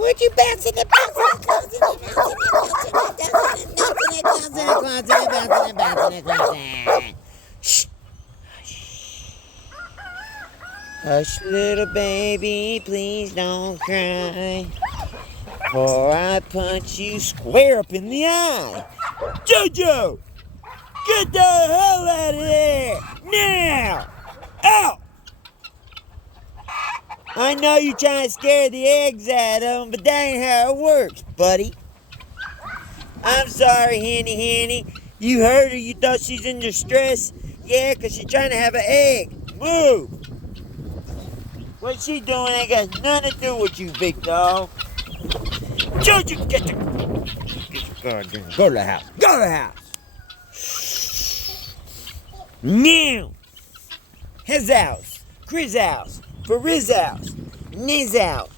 Would you bouncing and bouncing and closing and bouncing and bouncing and closing and bouncing and bouncing and closing? Shh. Hush, little baby, please don't cry, or I punch you square up in the eye. Jojo, get the hell out of there now! Out! I know you're trying to scare the eggs out of them, but that ain't how it works, buddy. I'm sorry, Henny. You heard her, you thought she's in distress? Yeah, 'cause she's trying to have an egg. Move! What she doing ain't got nothing to do with you, big dog. Jojo, get the goddamn, go to the house. Go to the house. Now. His house. Chris' house. For his house. Niz house.